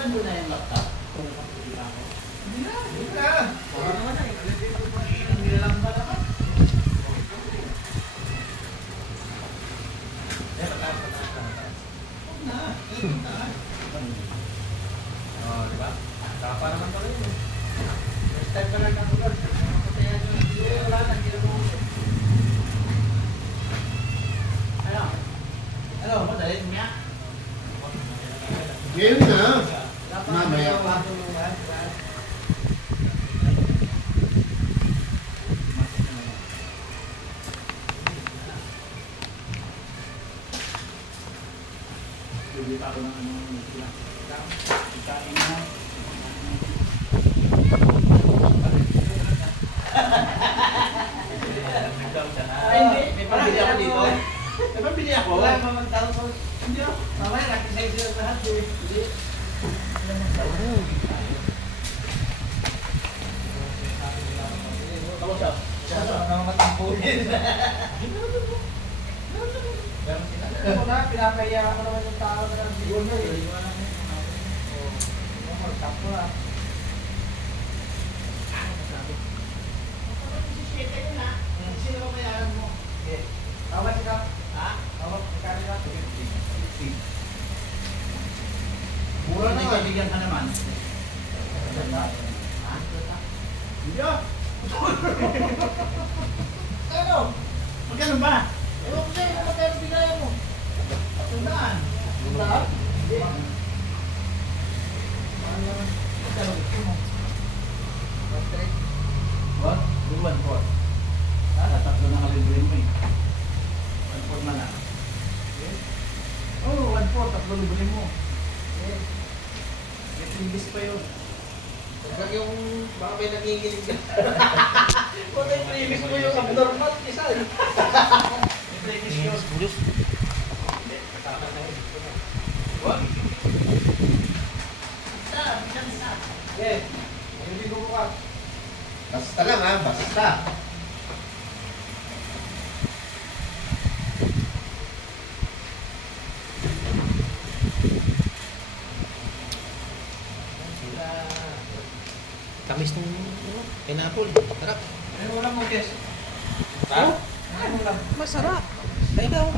Nandun na yung laptop. Hindi na. Hindi na. Wala naman na. Hindi lang ba naman? Huwag na. Oh, diba? Kapa naman pala yun. Next time ka lang ng ulan. Kaya yun, wala na. Hindi na mo. Ano? Ano? Madali? Umiya? Ngayon na. Mamaya pa. Hindi pa ako ng ano. Ikain na. Ay, hindi. May pabili ako dito. May pabili ako. Wala, mamagtalo ko. Hindi ako. Mamaya, nakisay sila lahat. Hindi. Kamu siya? Siya na matampuhin. Ako na, pinapaya ako naman yung tao na yun na yun. Magtapo na. Sino ba mayaran mo? Tawag ka? Ha? Tawag ka rin ka? 50. Mura na nga. Bigyan ka naman. Ha? Hindi ah. Ano? Magkano ba? Ewan ko sa'yo, magkano binaya mo? Sundaan. Sundaan? Hindi. Magkano gusto mo? 1-3? What? 1-4. Tatlo na kalibre mo eh. 1-4 man lang. Oo, 1-4. Tatlo libre mo. May previous pa yun. Huwag yung baka may nanginginig ka. Kung may previous mo yung abnormal, isa eh. May previous yun. Diyos. Hindi, katama na yun. What? Basta. Okay. Hindi ko bukas. Basta lang ha, basta. Tamis ng pineapple. Sarap. Ano mo lang mo, guys? Ha? Ano mo lang? Masarap. Kaya daw.